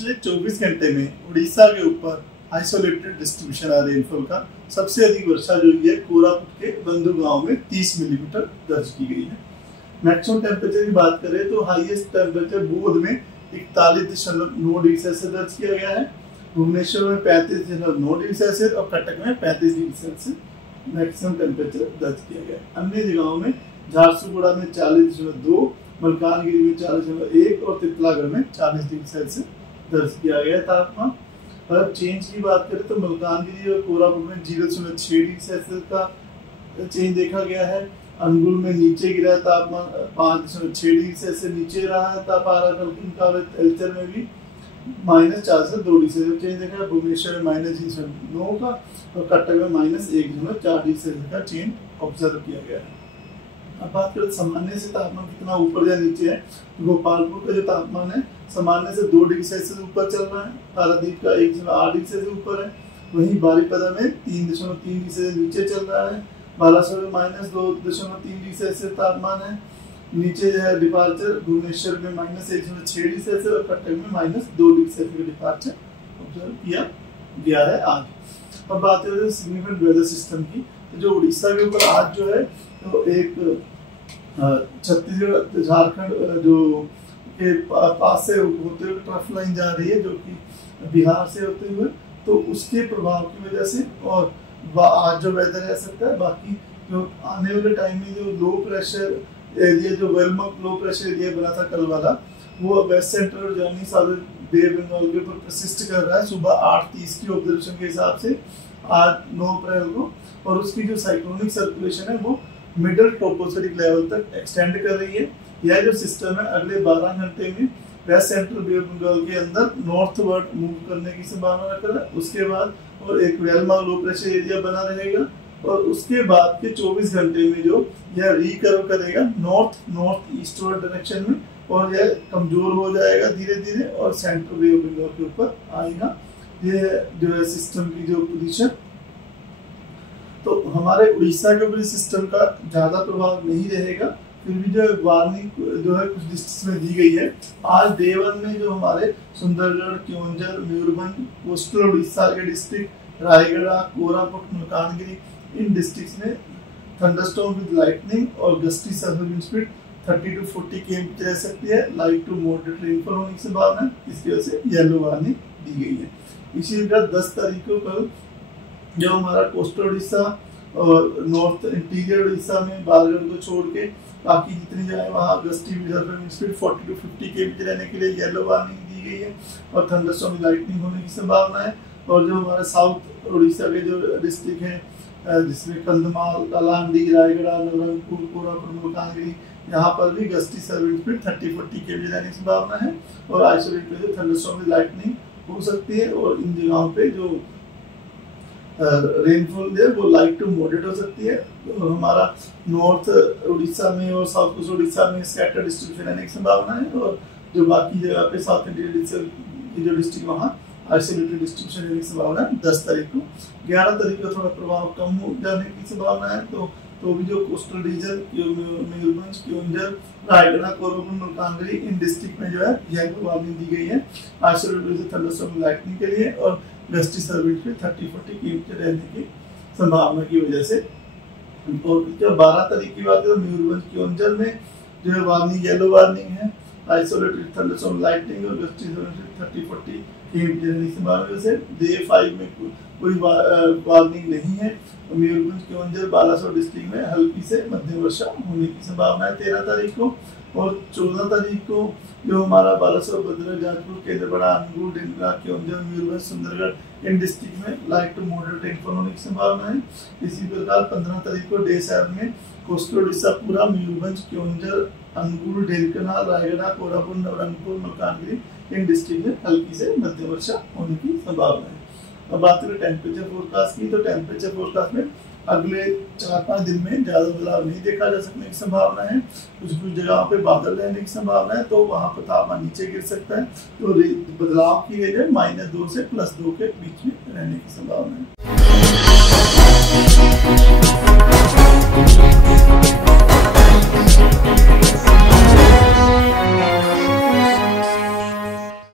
पिछले 24 घंटे में उड़ीसा के ऊपर आइसोलेटेड डिस्ट्रीब्यूशन है रेनफॉल का। सबसे अधिक वर्षा जो हुई है कोरापुट के बंधु गांव में 30 मिलीमीटर दर्ज की गई है। मैक्सिमम टेम्परेचर की बात करें तो हाईएस्ट टेम्परेचर बोध में 41.9 डिग्री सेल्सियस दर्ज किया गया है, भुवनेश्वर में 35.9 डिग्री सेल्सियस और कटक में 35 डिग्री सेल्सियस मैक्सिमम टेम्परेचर दर्ज किया गया है। अन्य जगहों में झारसुगुड़ा में 40.2, मलकानगिरी में 40.1 और तितलागढ़ में 40 डिग्री सेल्सियस दर्ज किया गया तापमान। अगर चेंज की बात करें तो मलकानगिरी और कोरापुट में 0.6 डिग्री सेल्सियस का चेंज देखा गया है। अनुगुल में नीचे गिरा तापमान 5.6 डिग्री सेल्सियस नीचे रहा है एल्चर में भी -4 से 2 डिग्री सेल्सियस चेंज देखा है। भुवनेश्वर में -0.9 का और कटक में -1.4 डिग्री सेल्सियस का चेंज ऑब्जर्व किया गया है। अब बात करें सामान्य से तापमान कितना ऊपर या नीचे है। गोपालपुर का जो तापमान है सामान्य से 2 डिग्री सेल्सियस ऊपर चल रहा है, पारादीप का 1.8 डिग्री सेल्सियस ऊपर है, वहीं बारीपदा में 3.3 डिग्री सेल्सियस नीचे चल रहा है। बालासोर में -2.3 डिग्री सेल्सियस तापमान है, नीचे जो है डिपार्चर भुवनेश्वर में -1.6 डिग्री सेल्सियस और कटक में -2 डिग्री सेल्सियस का डिपार्चर ऑब्जर्व किया गया है आज। अब बात करें सिग्निफिकेंट वेदर सिस्टम की, तो जो उड़ीसा के ऊपर आज जो है तो एक छत्तीसगढ़ झारखंड जो के पास से होते हुए ट्रफ लाइन जा रही है जो कि बिहार से होते हुए, तो उसके प्रभाव की वजह से और आज जो वेदर रह सकता है। बाकी जो आने वाले टाइम में जो लो प्रेशर एरिया जो वेलमक लो प्रेशर एरिया बना था कल वाला, वो वेस्ट सेंट्रल और जर्नी साउथ बे बंगाल के ऊपर प्रसिस्ट कर रहा है सुबह 8:30 की ऑब्जर्वेशन के हिसाब से आज 9 अप्रैल को, और उसकी जो साइक्लोनिक सर्कुलेशन है वो मिडल ट्रोपोस्फेरिक लेवल तक एक्सटेंड कर रही है। यह जो सिस्टम है अगले 12 घंटे में वेस्ट सेंट्रल बे बंगाल के अंदर नॉर्थवर्ड मूव करने की संभावना रख रहा है। उसके बाद और एक वेलमा लो प्रेशर एरिया बना रहेगा और उसके बाद के 24 घंटे में जो यह रिकर्व करेगा नॉर्थ ईस्टवर्ड डायरेक्शन में, और यह कमजोर हो जाएगा धीरे धीरे और सेंट्रल बे बंगाल के ऊपर आएगा। ये जो है सिस्टम की जो पोजीशन, तो हमारे उड़ीसा के ऊपर सिस्टम का ज्यादा प्रभाव नहीं रहेगा, फिर भी जो वार्निंग जो है कुछ डिस्ट्रिक्ट में दी गई है। आज डे 1 में जो हमारे सुंदरगढ़, क्योंझर, मयूरभंज, कोस्टल उड़ीसा के डिस्ट्रिक्ट, रायगढ़, कोरापुट, मलकानगिरी, इन डिस्ट्रिक्ट्स में थंडरस्टॉर्म विद लाइटनिंग और gusty service speed 30 to 40 km रह सकती है। लाइट टू मॉडरेट रेनफॉल होने की संभावना है, इसकी वजह से येलो वार्निंग दी गई है। इसी प्रकार 10 तारीख को कल जो हमारा कोस्टल उड़ीसा और नॉर्थ इंटीरियर उड़ीसा में बालगढ़ को छोड़ के बाकी जितनी जगह वहाँ गस्टी स्पीड 40 to 50 km रहने के लिए येलो वार्निंग दी गई है और थंडरस्टॉर्म में लाइटनिंग होने की संभावना है। और जो हमारे साउथ उड़ीसा के जो डिस्ट्रिक्ट हैं जिसमें कंधमाल, कलांडी, रायगढ़, नवरंगपुर, कोरापुट, मलकानगिरी, यहाँ पर भी गस्टी सर्विस स्पीड 30-40 km रहने की संभावना है और आइसोलेटेड थंडरस्टॉर्म में लाइटनिंग हो सकती है। और इन जगहों पे जो रेनफॉल है वो लाइट टू मॉडरेट हो सकती है। तो हमारा नॉर्थ उड़ीसा में और साउथ कोस्ट उड़ीसा में स्कैटर्ड डिस्ट्रीब्यूशन रहने की संभावना है और जो बाकी जगह पे साउथ इंडियन की जो डिस्ट्रिक्ट वहाँ आइसोलेटेड डिस्ट्रीब्यूशन रहने की संभावना है 10 तारीख को। 11 तारीख को थोड़ा प्रभाव कम हो जाने की संभावना है, तो भी जो कोस्टल रीजन मयूरभंज, क्योंझर, रायगढ़, कोरापुट, मलकानगिरी, इन डिस्ट्रिक्ट में जो है येलो वार्निंग दी गई है आइसोलेटेड थंडरस्टॉर्म लाइटनिंग के लिए और गस्टी सर्विस पे 30-40 km रहने की संभावना की वजह से। और जब 12 तारीख की बात करें मयूरभंज, क्योंझर में जो है वार्निंग येलो वार्निंग है, आइसोलेटेड थंडरस्टॉर्म लाइटनिंग और गस्टी सर्विस 30-40 km रहने की संभावना से। डे 5 में कोई वार्निंग नहीं है। मयूरभंज, क्योंझर, बालासोर डिस्ट्रिक्ट में हल्की से मध्यम वर्षा होने की संभावना है 13 तारीख को। और 14 तारीख को जो हमारा बालासोर, भद्रक, जाजपुर, केंद्रपाड़ा, अनुगुल, ढेंगरा, क्योंझर, मयूरभंज, सुंदरगढ़ इन डिस्ट्रिक्ट में लाइट टू मॉडरेट रेनफॉल होने की संभावना है। इसी प्रकार 15 तारीख को डे 7 में कोस्टल उड़ीसा पूरा, मयूरभंज, क्योंझर, अनुगुल, ढेंकनाल, रायगढ़, कोरापुट, नवरंगपुर, मलकानगिरी इन डिस्ट्रिक्ट में हल्की से मध्यम वर्षा होने की संभावना है। अब बात करें टेम्परेचर फोरकास्ट की, तो टेम्परेचर फोरकास्ट में अगले 4-5 दिन में ज्यादा बदलाव नहीं देखा जा सकने की संभावना है। कुछ जगहों पे बादल रहने की संभावना है, तो वहां पर तापमान नीचे गिर सकता है। तो बदलाव की वजह -2 से +2 के बीच में रहने की संभावना है।